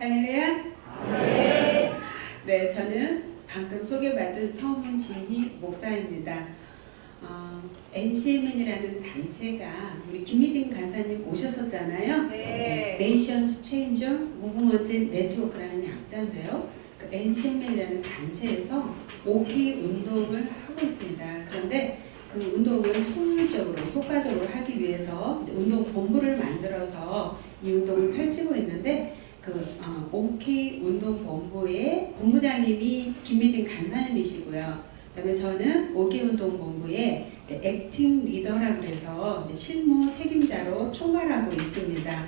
할렐루야. 네. 네, 저는 방금 소개받은 서문진희 목사입니다. NCMN이라는 단체가 우리 김미진 간사님 오셨었잖아요. 네. 네이션스 체인저 무브먼트 네트워크라는 약자인데요. 그 NCMN이라는 단체에서 OK 운동을 하고 있습니다. 그런데 그 운동을 효율적으로 효과적으로 하기 위해서 운동 본부를 만들어서 이 운동을 펼치고 있는데 OK 운동 본부의 본부장님이 김미진 간사님이시고요. 그다음에 저는 OK 운동 본부의 액팅 리더라고 해서 실무 책임자로 총괄하고 있습니다.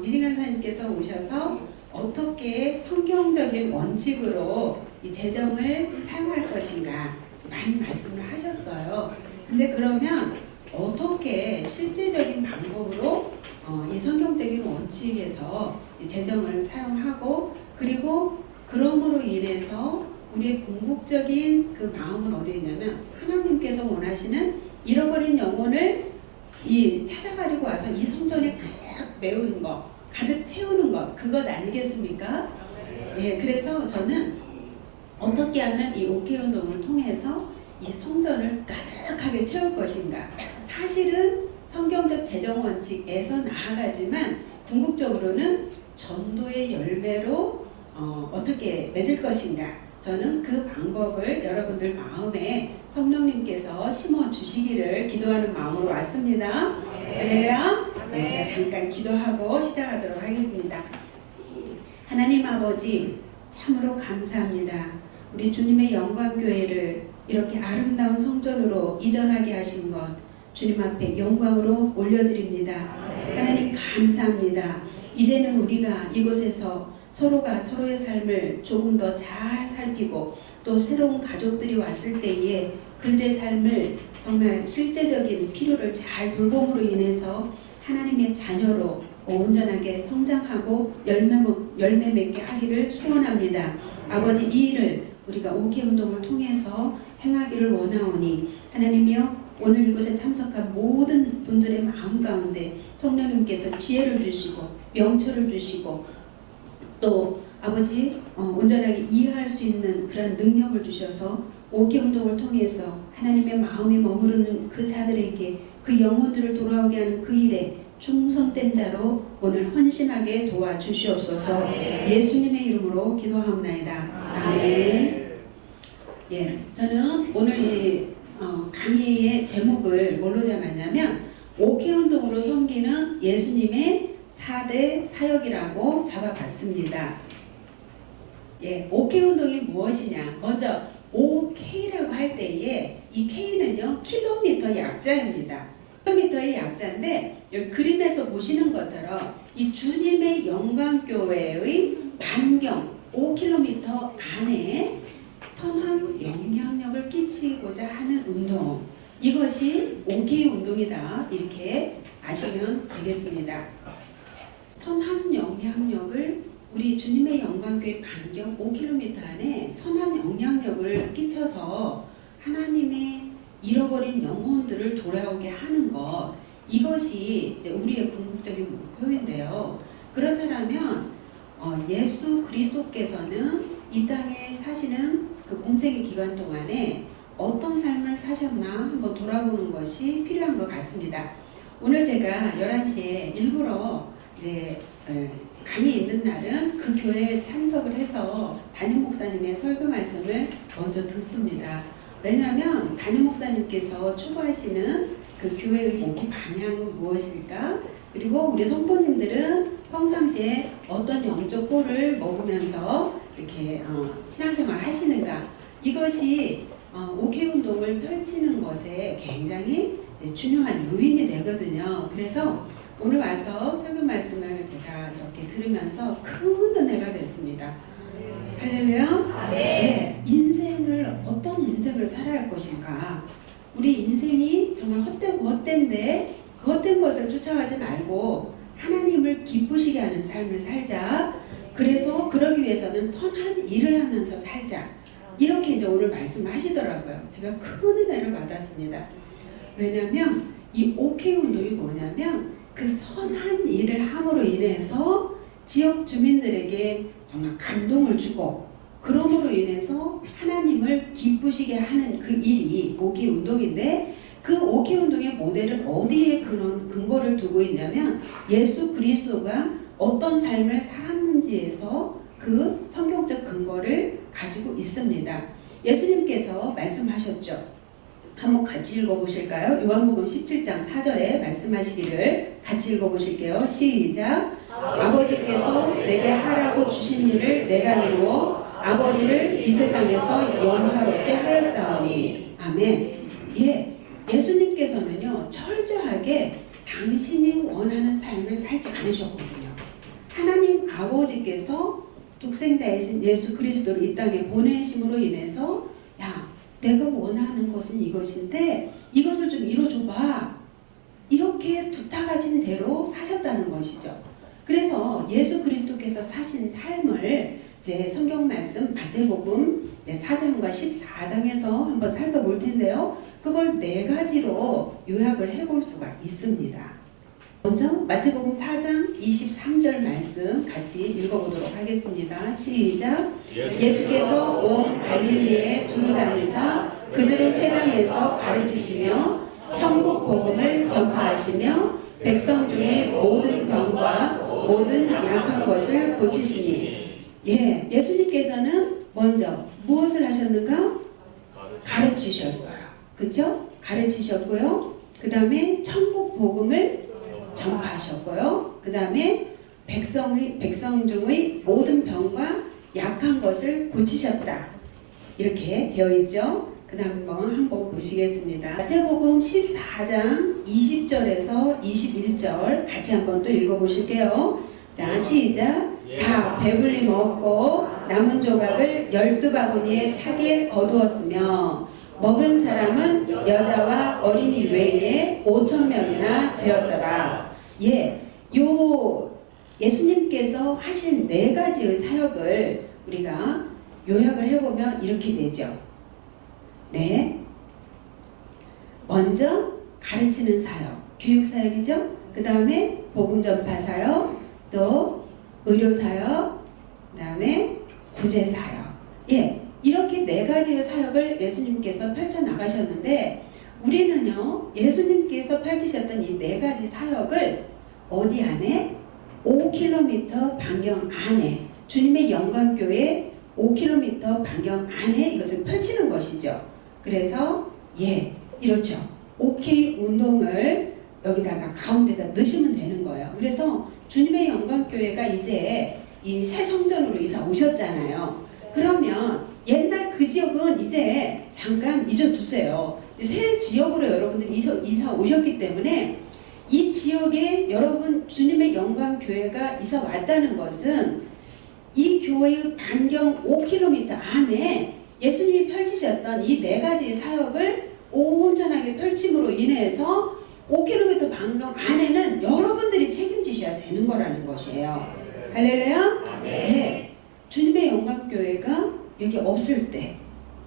미리 간사님께서 오셔서 어떻게 성경적인 원칙으로 이 재정을 사용할 것인가 많이 말씀을 하셨어요. 근데 그러면 어떻게 실제적인 방법으로 이 성경적인 원칙에서 이 재정을 사용하고 그리고 그러므로 인해서 우리의 궁극적인 그 마음은 어디에 있냐면 하나님께서 원하시는 잃어버린 영혼을 찾아가지고 와서 이 성전에 가득 메우는 것, 가득 채우는 것, 그것 아니겠습니까? 예, 그래서 저는 어떻게 하면 이 OK 운동을 통해서 이 성전을 가득하게 채울 것인가. 사실은 성경적 재정 원칙에서 나아가지만 궁극적으로는 전도의 열매로 어떻게 맺을 것인가. 저는 그 방법을 여러분들 마음에 성령님께서 심어 주시기를 기도하는 마음으로 왔습니다. 할렐루야. 네, 제가 잠깐 기도하고 시작하도록 하겠습니다. 하나님 아버지, 참으로 감사합니다. 우리 주님의 영광교회를 이렇게 아름다운 성전으로 이전하게 하신 것 주님 앞에 영광으로 올려드립니다. 하나님 감사합니다. 이제는 우리가 이곳에서 서로가 서로의 삶을 조금 더 잘 살피고 또 새로운 가족들이 왔을 때에 그들의 삶을 정말 실제적인 필요를 잘 돌봄으로 인해서 하나님의 자녀로 온전하게 성장하고 열매 맺게 하기를 소원합니다. 아버지, 이 일을 우리가 OK 운동을 통해서 행하기를 원하오니 하나님이여, 오늘 이곳에 참석한 모든 분들의 마음 가운데 성령님께서 지혜를 주시고 명철을 주시고 또 아버지 온전하게 이해할 수 있는 그런 능력을 주셔서 OK 운동을 통해서 하나님의 마음이 머무르는 그 자들에게 그 영혼들을 돌아오게 하는 그 일에 충성된 자로 오늘 헌신하게 도와주시옵소서. 예수님의 이름으로 기도하옵나이다. 아멘. 예, 저는 오늘 이 강의의 제목을 뭘로 잡았냐면 OK 운동으로 섬기는 예수님의 4대 사역이라고 잡아봤습니다. 예, OK 운동이 무엇이냐? 먼저 OK라고 할 때에 이 K는요 킬로미터 약자입니다. 킬로미터의 약자인데 여기 그림에서 보시는 것처럼 이 주님의 영광교회의 반경 5km 안에 선한 영향력을 끼치고자 하는 운동, 이것이 OK 운동이다, 이렇게 아시면 되겠습니다. 선한 영향력을 우리 주님의 영광교회 반경 5km 안에 선한 영향력을 끼쳐서 하나님의 잃어버린 영혼들을 돌아오게 하는 것, 이것이 우리의 궁극적인 목표인데요. 그렇다면 예수 그리스도께서는 이 땅에 사시는 그 공생의 기간 동안에 어떤 삶을 사셨나 한번 돌아보는 것이 필요한 것 같습니다. 오늘 제가 11시에 일부러 이제 강의 있는 날은 그 교회에 참석을 해서 담임 목사님의 설교 말씀을 먼저 듣습니다. 왜냐하면 담임 목사님께서 추구하시는 그 교회의 목회 방향은 무엇일까? 그리고 우리 성도님들은 평상시에 어떤 영적 꼴을 먹으면서 이렇게 신앙생활 하시는가? 이것이 OK 운동을 펼치는 것에 굉장히 중요한 요인이 되거든요. 그래서 오늘 와서 설교 말씀을 제가 이렇게 들으면서 큰 은혜가 됐습니다. 할렐루야. 네, 인생을 어떤 인생을 살아야 할 것인가? 우리 인생이 정말 헛되고 헛된데 그 헛된 것을 쫓아가지 말고 하나님을 기쁘시게 하는 삶을 살자. 그래서 그러기 위해서는 선한 일을 하면서 살자. 이렇게 이제 오늘 말씀하시더라고요. 제가 큰 은혜를 받았습니다. 왜냐하면 이 OK 운동이 뭐냐면 그 선한 일을 함으로 인해서 지역 주민들에게 정말 감동을 주고 그러므로 인해서 하나님을 기쁘시게 하는 그 일이 오기 운동인데 그 오기 운동의 모델은 어디에 근거를 두고 있냐면 예수 그리스도가 어떤 삶을 살았는지에서 그 성경적 근거를 가지고 있습니다. 예수님께서 말씀하셨죠. 한번 같이 읽어보실까요? 요한복음 17장 4절에 말씀하시기를 같이 읽어보실게요. 시작. 아버지께서 내게 하라고 주신 일을 내가 이루어 아버지를 이 세상에서 영화롭게 하였사오니. 아멘. 예, 예수님께서는요 철저하게 당신이 원하는 삶을 살지 않으셨거든요. 하나님 아버지께서 독생자이신 예수 그리스도를 이 땅에 보내심으로 인해서 야, 내가 원하는 것은 이것인데 이것을 좀 이루어줘봐. 이렇게 부탁하신 대로 사셨다는 것이죠. 그래서 예수 그리스도께서 사신 삶을 이제 성경 말씀 마태복음 4장과 14장에서 한번 살펴볼 텐데요. 그걸 4가지로 요약을 해볼 수가 있습니다. 먼저 마태복음 4장 23절 말씀 같이 읽어보도록 하겠습니다. 시작. 예수께서 온 갈릴리에 두루다니사 그들을 회당에서 가르치시며 천국 복음을 전파하시며 백성 중에 모든 병과 모든 약한 것을 고치시니. 예, 예수님께서는 먼저 무엇을 하셨는가? 가르치셨어요. 그죠? 가르치셨고요. 그 다음에 천국 복음을 전파하셨고요. 그 다음에 백성 중의 모든 병과 약한 것을 고치셨다. 이렇게 되어 있죠. 그 다음 한번 보시겠습니다. 마태복음 14장 20절에서 21절 같이 한번 또 읽어보실게요. 자, 시작. 다 배불리 먹고 남은 조각을 12바구니에 차게 거두었으며 먹은 사람은 여자와 어린이 외에 5,000명이나 되었더라. 예, 예수님께서 하신 4가지의 사역을 우리가 요약을 해보면 이렇게 되죠. 네, 먼저 가르치는 사역, 교육 사역이죠. 그 다음에 복음 전파 사역, 또 의료 사역, 그 다음에 구제 사역. 예, 이렇게 4가지의 사역을 예수님께서 펼쳐 나가셨는데 우리는요 예수님께서 펼치셨던 이 4가지 사역을 어디 안에 5km 반경 안에 주님의 영광교회 5km 반경 안에 이것을 펼치는 것이죠. 그래서 예, 이렇죠. OK 운동을 여기다가 가운데다 넣으시면 되는 거예요. 그래서 주님의 영광교회가 이제 이 새 성전으로 이사 오셨잖아요. 그러면 옛날 그 지역은 이제 잠깐 잊어두세요. 새 지역으로 여러분들이 이사 오셨기 때문에 이 지역에 여러분 주님의 영광교회가 이사 왔다는 것은 이 교회의 반경 5km 안에 예수님이 펼치셨던 이 4가지 사역을 온전하게 펼침으로 인해서 5km 반경 안에는 여러분들이 책임지셔야 되는 거라는 것이에요. 할렐루야? 네. 주님의 영광교회가 여기 없을 때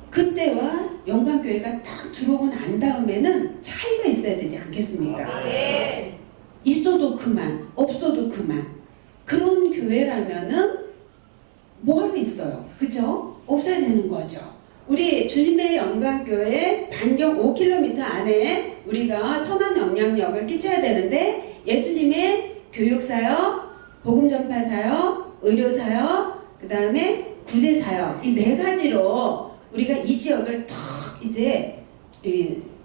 그때와 영광교회가 딱 들어오고 난 다음에는 차이가 있어야 되지 않겠습니까? 있어도 그만, 없어도 그만. 그런 교회라면은 뭐하러 있어요? 그죠? 없어야 되는 거죠. 우리 주님의 영광교회 반경 5km 안에 우리가 선한 영향력을 끼쳐야 되는데 예수님의 교육사역, 복음전파사역, 의료사역, 그 다음에 구제사역 이 4가지로 우리가 이 지역을 탁 이제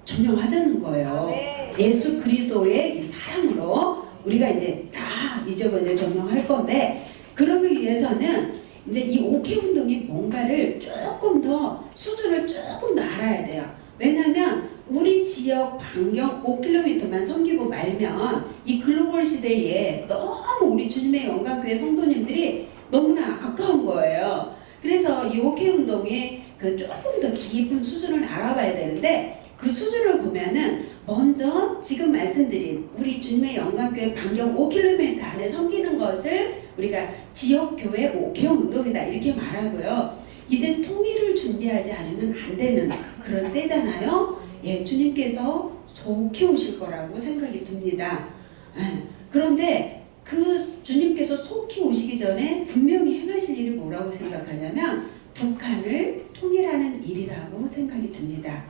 점령하자는 거예요. 예수 그리스도의 이 사랑으로 우리가 이제 다 이 지역을 이제 점령할 건데 그러기 위해서는 이제 이 OK 운동이 뭔가를 조금 더 수준을 조금 더 알아야 돼요. 왜냐하면 우리 지역 반경 5km만 섬기고 말면 이 글로벌 시대에 너무 우리 주님의 영광교회 성도님들이 너무나 아까운 거예요. 그래서 이 OK 운동이 그 조금 더 깊은 수준을 알아봐야 되는데 그 수준을 보면은 먼저 지금 말씀드린 우리 주님의 영광교회 반경 5km 안에 섬기는 것을 우리가 지역교회 OK 운동이다 이렇게 말하고요. 이제 통일을 준비하지 않으면 안 되는 그런 때잖아요. 예, 주님께서 속히 오실 거라고 생각이 듭니다. 그런데 그 주님께서 속히 오시기 전에 분명히 행하실 일이 뭐라고 생각하냐면 북한을 통일하는 일이라고 생각이 듭니다.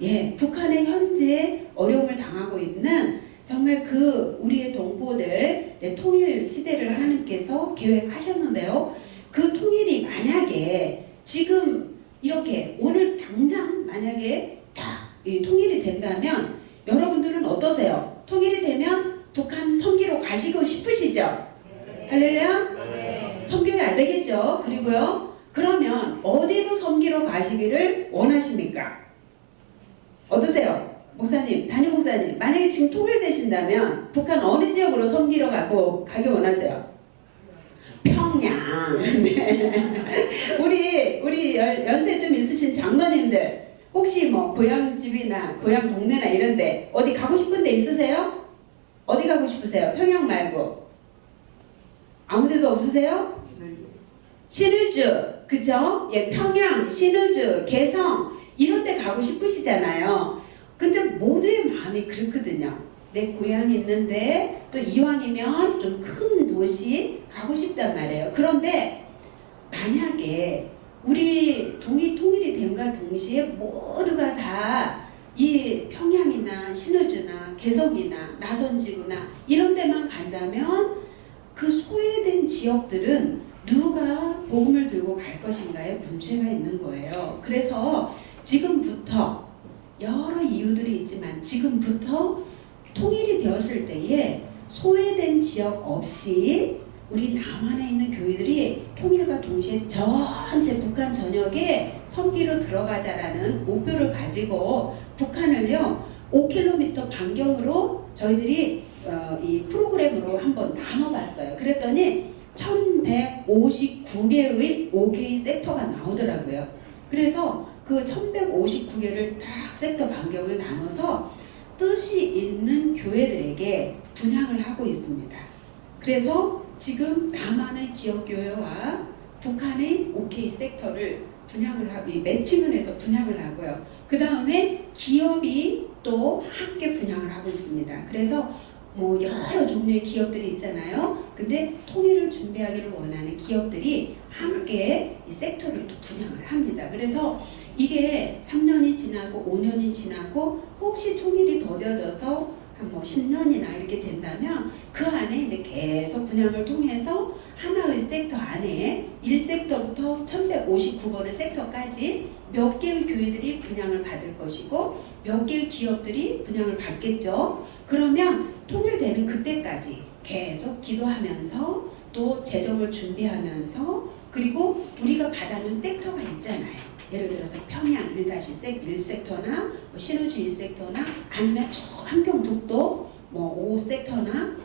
예, 북한의 현재 어려움을 당하고 있는 정말 그 우리의 동포들 통일 시대를 하나님께서 계획하셨는데요. 그 통일이 만약에 지금 이렇게 오늘 당장 만약에 딱 통일이 된다면 여러분들은 어떠세요? 통일이 되면 북한 섬기러 가시고 싶으시죠? 할렐루야? 섬겨야 안 되겠죠? 그리고요. 그러면 어디로 섬기러 가시기를 원하십니까? 어떠세요? 목사님, 담임 목사님, 만약에 지금 통일되신다면 북한 어느 지역으로 섬기러 가기 원하세요? 평양. 네. 우리 연세 좀 있으신 장로님들 혹시 뭐 고향집이나 고향 동네나 이런데 어디 가고 싶은 데 있으세요? 어디 가고 싶으세요? 평양 말고 아무 데도 없으세요? 신의주, 그죠? 예, 평양, 신의주, 개성 이런 데 가고 싶으시잖아요. 근데 모두의 마음이 그렇거든요. 내 고향이 있는데 또 이왕이면 좀 큰 도시 가고 싶단 말이에요. 그런데 만약에 우리 통일이 됨과 동시에 모두가 다 이 평양이나 신의주나 개성이나 나선지구나 이런 데만 간다면 그 소외된 지역들은 누가 복음을 들고 갈 것인가에 문제가 있는 거예요. 그래서 지금부터 여러 이유들이 있지만 지금부터 통일이 되었을 때에 소외된 지역 없이 우리 남한에 있는 교회들이 통일과 동시에 전체 북한 전역에 섬기로 들어가자라는 목표를 가지고 북한을요 5km 반경으로 저희들이 이 프로그램으로 한번 나눠봤어요. 그랬더니 1159개의 5K 섹터가 나오더라고요. 그래서 그 1159개를 딱 섹터 반경을 나눠서 뜻이 있는 교회들에게 분양을 하고 있습니다. 그래서 지금 남한의 지역교회와 북한의 OK 섹터를 분양을 하고 매칭을 해서 분양을 하고요. 그 다음에 기업이 또 함께 분양을 하고 있습니다. 그래서 뭐 여러 종류의 기업들이 있잖아요. 근데 통일을 준비하기를 원하는 기업들이 함께 이 섹터를 또 분양을 합니다. 그래서 이게 3년이 지나고 5년이 지나고 혹시 통일이 더뎌져서 한 뭐 10년이나 이렇게 된다면 그 안에 이제 계속 분양을 통해서 하나의 섹터 안에 1섹터부터 1159번의 섹터까지 몇 개의 교회들이 분양을 받을 것이고 몇 개의 기업들이 분양을 받겠죠. 그러면 통일되는 그때까지 계속 기도하면서 또 재정을 준비하면서 그리고 우리가 받아놓은 섹터가 있잖아요. 예를 들어서 평양 1-1섹터나 뭐 신의주 1섹터나 아니면 저 함경북도 뭐 5섹터나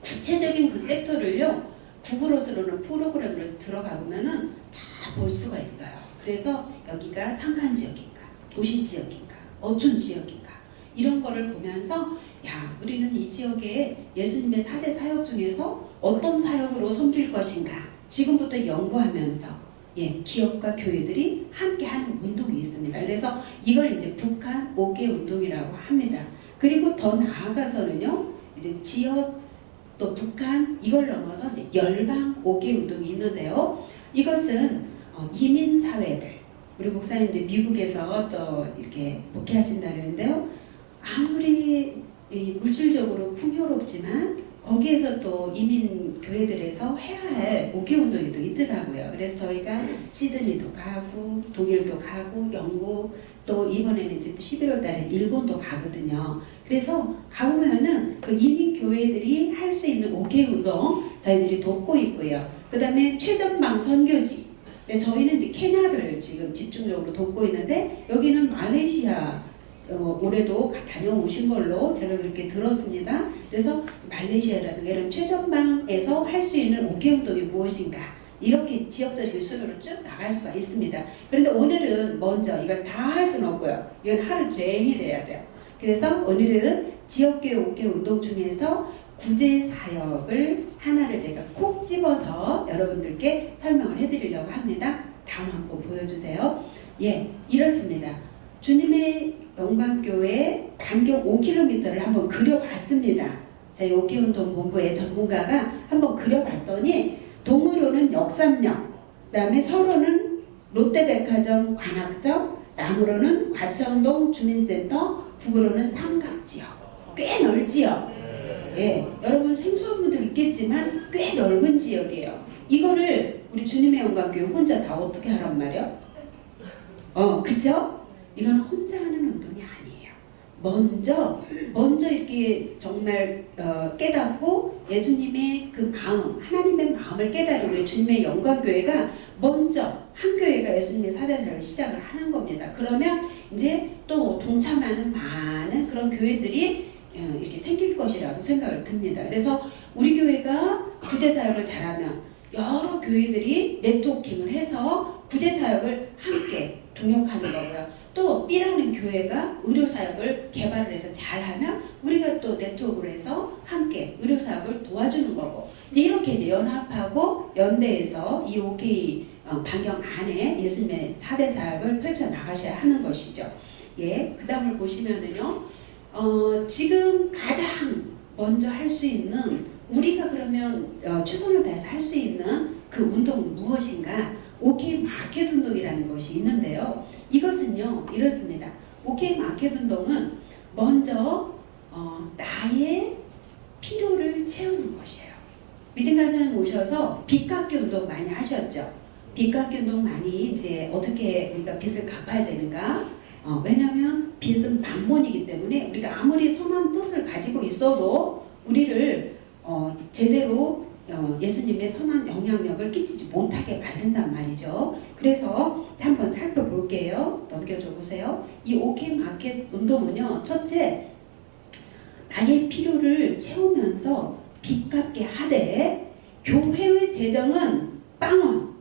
구체적인 그 섹터를요 구글옷으로는 프로그램을 들어가 보면은 다 볼 수가 있어요. 그래서 여기가 산간 지역인가 도시 지역인가 어촌 지역인가 이런 거를 보면서 야 우리는 이 지역에 예수님의 4대 사역 중에서 어떤 사역으로 섬길 것인가 지금부터 연구하면서 예, 기업과 교회들이 함께 하는 운동이 있습니다. 그래서 이걸 이제 북한 5개 운동이라고 합니다. 그리고 더 나아가서는요, 이제 지역 또 북한 이걸 넘어서 이제 열방 5개 운동이 있는데요. 이것은 이민 사회들 우리 목사님들 미국에서 또 이렇게 목회하신다 그랬는데요. 아무리 물질적으로 풍요롭지만 거기에서 또 이민 교회들에서 해야 할 목회 운동이 또 있더라고요. 그래서 저희가 시드니도 가고 독일도 가고 영국 또 이번에는 이제 11월 달에 일본도 가거든요. 그래서 가보면은 그 이민 교회들이 할 수 있는 목회 운동 저희들이 돕고 있고요. 그 다음에 최전방 선교지. 저희는 이제 케냐를 지금 집중적으로 돕고 있는데 여기는 말레이시아 올해도 다녀오신 걸로 제가 그렇게 들었습니다. 그래서 말레이시아라든가 이런 최전방에서 할 수 있는 목회 운동이 무엇인가 이렇게 지역적인 순으로 쭉 나갈 수가 있습니다. 그런데 오늘은 먼저 이걸 다 할 수는 없고요. 이건 하루 종일 해야 돼요. 그래서 오늘은 지역교회 목회 운동 중에서 구제 사역을 하나를 제가 콕 집어서 여러분들께 설명을 해드리려고 합니다. 다음 한번 보여주세요. 예, 이렇습니다. 주님의 영광교회 반경 5km를 한번 그려봤습니다. 저희 오케운동본부의 전문가가 한번 그려봤더니 동으로는 역삼역, 그다음에 서로는 롯데백화점 관악점, 남으로는 과천동 주민센터, 북으로는 삼각지역. 꽤 넓지요. 예, 여러분 생소한 분들 있겠지만 꽤 넓은 지역이에요. 이거를 우리 주님의 영광교회 혼자 다 어떻게 하란 말이야? 그쵸? 이건 혼자 하는 운동이 아니에요. 먼저 이렇게 정말 깨닫고 예수님의 그 마음, 하나님의 마음을 깨달은 우리 주님의 영광교회가 먼저 한 교회가 예수님의 사대사를 시작을 하는 겁니다. 그러면 이제 또 동참하는 많은 그런 교회들이 이렇게 생길 것이라고 생각을 듭니다. 그래서 우리 교회가 구제사역을 잘하면 여러 교회들이 네트워킹을 해서 구제사역을 함께 동역하는 거고요. 또 B라는 교회가 의료사역을 개발을 해서 잘하면 우리가 또 네트워크를 해서 함께 의료사역을 도와주는 거고, 이렇게 이제 연합하고 연대해서 이 OK 반경 안에 예수님의 4대 사역을 펼쳐나가셔야 하는 것이죠. 예, 그 다음을 보시면은요, 지금 가장 먼저 할 수 있는, 우리가 그러면 최선을 다해서 할 수 있는 그 운동은 무엇인가? OK 마켓 운동이라는 것이 있는데요. 이것은요 이렇습니다. OK 마켓 운동은 먼저 나의 필요를 채우는 것이에요. 미진간사님 오셔서 빚갚기 운동 많이 하셨죠. 빚갚기 운동 많이 이제 어떻게 우리가 빚을 갚아야 되는가? 왜냐하면 빚은 만몬이기 때문에 우리가 아무리 선한 뜻을 가지고 있어도 우리를 제대로 예수님의 선한 영향력을 끼치지 못하게 만든단 말이죠. 그래서 한번 살펴볼게요. 넘겨줘 보세요. 이 OK 마켓 운동은요, 첫째, 나의 필요를 채우면서 빚 갚게 하되 교회의 재정은 빵원.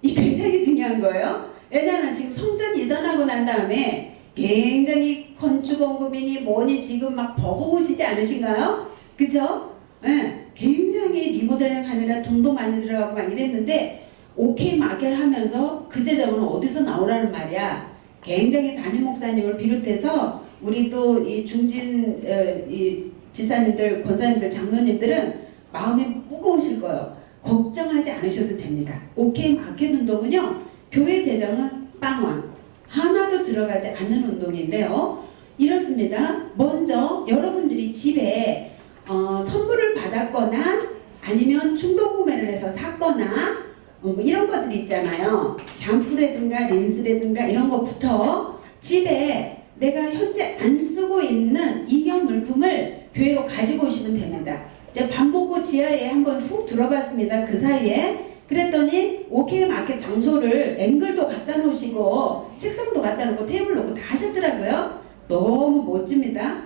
이 굉장히 중요한 거예요. 왜냐하면 지금 성전 이전하고 난 다음에 굉장히 건축원금이니 뭐니 지금 막 버거우시지 않으신가요? 그죠? 네. 굉장히 리모델링 하느라 돈도 많이 들어가고 막 이랬는데 OK 마켓을 하면서 그 재정은 어디서 나오라는 말이야. 굉장히 담임 목사님을 비롯해서 우리 또 이 중진 이 지사님들, 권사님들, 장로님들은 마음이 무거우실 거예요. 걱정하지 않으셔도 됩니다. OK 마켓 운동은요, 교회 재정은 빵원, 하나도 들어가지 않는 운동인데요. 이렇습니다. 먼저 여러분들이 집에 선물을 받았거나 아니면 충동구매를 해서 샀거나 뭐 이런 것들이 있잖아요. 샴푸라든가 린스라든가 이런 것부터 집에 내가 현재 안 쓰고 있는 인형 물품을 교회로 가지고 오시면 됩니다. 제가 반복고 지하에 한번 훅 들어봤습니다. 그 사이에 그랬더니 OK 마켓 장소를 앵글도 갖다 놓으시고 책상도 갖다 놓고 테이블 놓고 다 하셨더라고요. 너무 멋집니다.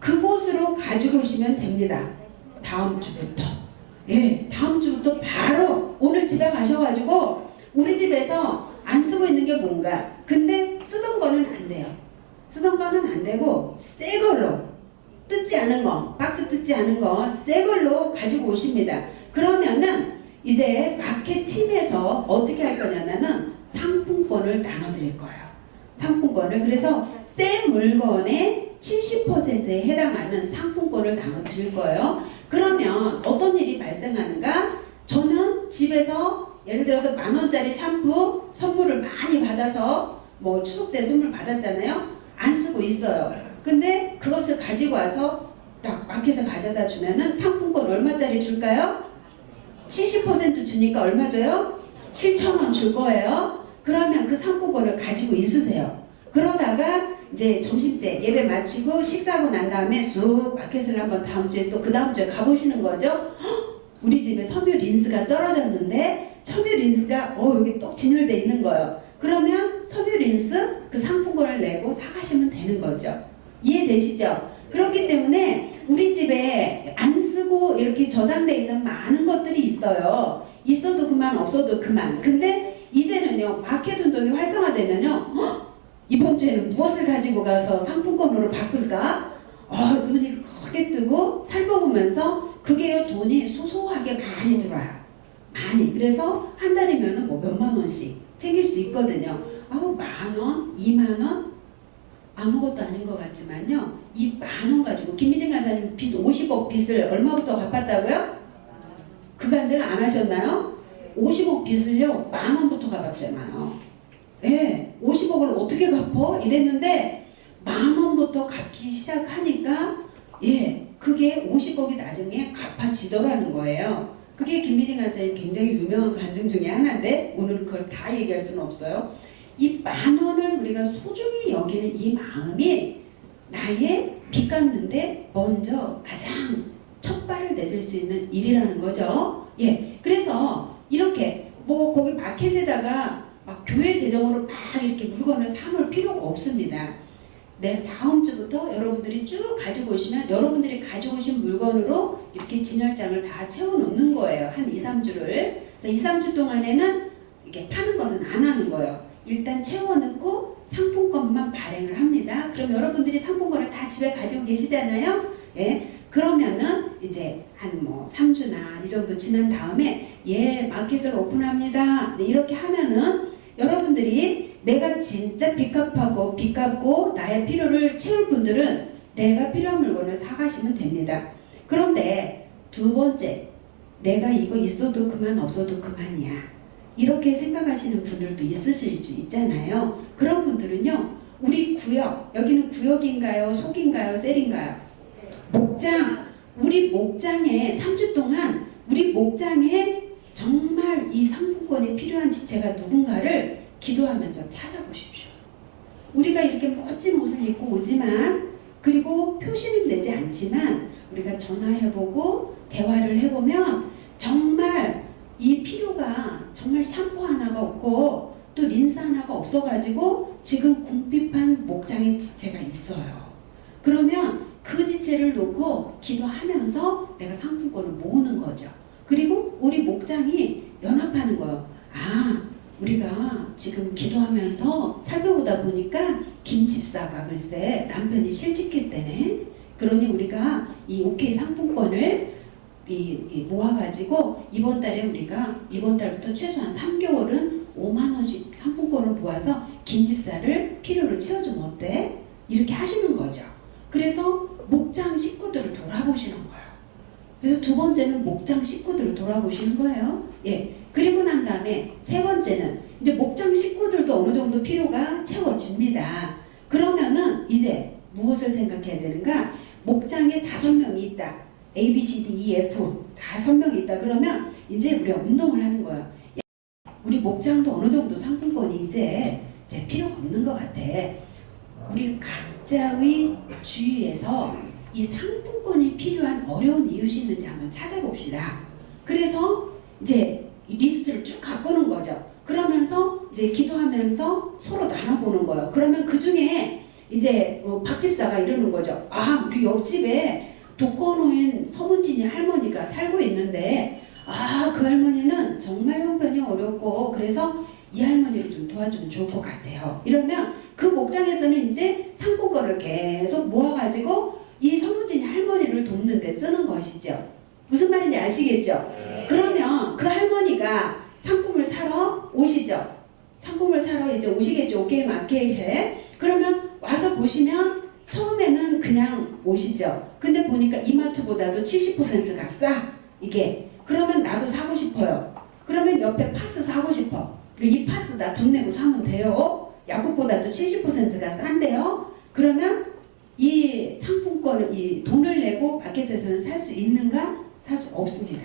그곳으로 가지고 오시면 됩니다. 다음 주부터. 예, 다음 주부터 바로 오늘 집에 가셔가지고 우리 집에서 안 쓰고 있는 게 뭔가. 근데 쓰던 거는 안 돼요. 쓰던 거는 안 되고 새 걸로, 뜯지 않은 거, 박스 뜯지 않은 거 새 걸로 가지고 오십니다. 그러면은 이제 마켓 팀에서 어떻게 할 거냐면은 상품권을 나눠드릴 거예요. 상품권을. 그래서 새 물건의 70%에 해당하는 상품권을 나눠드릴 거예요. 그러면 어떤 일이 발생하는가? 저는 집에서 예를 들어서 10,000원짜리 샴푸 선물을 많이 받아서 뭐 추석 때 선물 받았잖아요. 안 쓰고 있어요. 근데 그것을 가지고 와서 딱 마켓에 가져다 주면은 상품권 얼마짜리 줄까요? 70% 주니까 얼마 줘요? 7,000원 줄 거예요. 그러면 그 상품권을 가지고 있으세요. 그러다가 이제 점심때 예배 마치고 식사하고 난 다음에 쑥 마켓을 한번 다음 주에 또 그 다음 주에 가보시는 거죠. 헉, 우리 집에 섬유 린스가 떨어졌는데 섬유 린스가 여기 또 진열돼 있는 거예요. 그러면 섬유 린스 그 상품권을 내고 사가시면 되는 거죠. 이해되시죠? 그렇기 때문에 우리 집에 안 쓰고 이렇게 저장돼 있는 많은 것들이 있어요. 있어도 그만 없어도 그만. 근데 이제는요, 마켓 운동이 활성화되면요, 이번 주에는 무엇을 가지고 가서 상품권으로 바꿀까? 눈이 크게 뜨고 살펴보면서 그게 돈이 소소하게 많이 들어와요. 많이. 그래서 한 달이면 뭐 몇만 원씩 챙길 수 있거든요. 10,000원, 20,000원, 아무것도 아닌 것 같지만요. 이 10,000원 가지고 김미진 간사님 빚 50억 빚을 얼마부터 갚았다고요? 그 간증 안 하셨나요? 50억 빚을요 10,000원부터 갚았잖아요. 예, 50억을 어떻게 갚어? 이랬는데 10,000원부터 갚기 시작하니까 예, 그게 50억이 나중에 갚아지더라는 거예요. 그게 김미진 간사님 굉장히 유명한 간증 중에 하나인데 오늘 그걸 다 얘기할 수는 없어요. 이 10,000원을 우리가 소중히 여기는 이 마음이 나의 빚 갚는데 먼저 가장 첫 발을 내딜 수 있는 일이라는 거죠. 예, 그래서 이렇게 뭐 거기 마켓에다가 막 교회 재정으로 막 이렇게 물건을 사놓을 필요가 없습니다. 네, 다음 주부터 여러분들이 쭉 가지고 오시면 여러분들이 가져오신 물건으로 이렇게 진열장을 다 채워놓는 거예요. 한 2, 3주를. 그래서 2, 3주 동안에는 이렇게 파는 것은 안 하는 거예요. 일단 채워놓고 상품권만 발행을 합니다. 그럼 여러분들이 상품권을 다 집에 가지고 계시잖아요. 예, 그러면은 이제 한 뭐 3주나 이 정도 지난 다음에 예, 마켓을 오픈합니다. 네, 이렇게 하면은 여러분들이 내가 진짜 빚 갚고 나의 필요를 채울 분들은 내가 필요한 물건을 사가시면 됩니다. 그런데 두 번째, 내가 이거 있어도 그만 없어도 그만이야. 이렇게 생각하시는 분들도 있으실 수 있잖아요. 그런 분들은요, 우리 구역, 여기는 구역인가요? 속인가요? 셀인가요? 목장. 우리 목장에 3주 동안 우리 목장에 정말 이 상품권이 필요한 지체가 누군가를 기도하면서 찾아보십시오. 우리가 이렇게 멋진 옷을 입고 오지만 그리고 표시는 내지 않지만 우리가 전화해보고 대화를 해보면 정말 이 필요가 정말 샴푸 하나가 없고 또 린스 하나가 없어가지고 지금 궁핍한 목장의 지체가 있어요. 그러면 그 지체를 놓고 기도하면서 내가 상품권을 모으는 거죠. 그리고 우리 목장이 연합하는 거예요. 아, 우리가 지금 기도하면서 살펴보다 보니까 김집사가 글쎄 남편이 실직했대네. 그러니 우리가 이 OK 상품권을 모아가지고 이번 달에 우리가 이번 달부터 최소한 3개월은 5만 원씩 상품권을 모아서 김집사를 필요를 채워주면 어때? 이렇게 하시는 거죠. 그래서 목장 식구들을 돌아보시는 거예요. 그래서 두 번째는 목장 식구들을 돌아보시는 거예요. 예. 그리고 난 다음에 세 번째는 이제 목장 식구들도 어느 정도 필요가 채워집니다. 그러면은 이제 무엇을 생각해야 되는가? 목장에 5명이 있다. A, B, C, D, E, F 5명이 있다. 그러면 이제 우리가 운동을 하는 거예요. 우리 목장도 어느 정도 상품권이 이제 필요가 없는 것 같아. 우리 각자의 주위에서 이 상품권이 필요한 어려운 이웃이 있는지 한번 찾아봅시다. 그래서 이제 이 리스트를 쭉 갖고는 거죠. 그러면서 이제 기도하면서 서로 나눠보는 거예요. 그러면 그 중에 이제 박 집사가 이러는 거죠. 아, 우리 옆집에 독거노인 서문진이 할머니가 살고 있는데 아, 그 할머니는 정말 형편이 어렵고 그래서 이 할머니를 좀 도와주면 좋을 것 같아요. 이러면 그 목장에서는 이제 상품권을 계속 모아가지고 이 서문진 할머니를 돕는 데 쓰는 것이죠. 무슨 말인지 아시겠죠? 그러면 그 할머니가 상품을 사러 오시죠. 상품을 사러 이제 오시겠죠. 오케이 마켓에. 그러면 와서 보시면 처음에는 그냥 오시죠. 근데 보니까 이마트보다도 70%가 싸. 이게. 그러면 나도 사고 싶어요. 그러면 옆에 파스 사고 싶어. 이 파스 나 돈 내고 사면 돼요. 약국보다도 70%가 싼데요. 그러면 이 상품권을 이 돈을 내고 마켓에서는 살 수 있는가? 살 수 없습니다.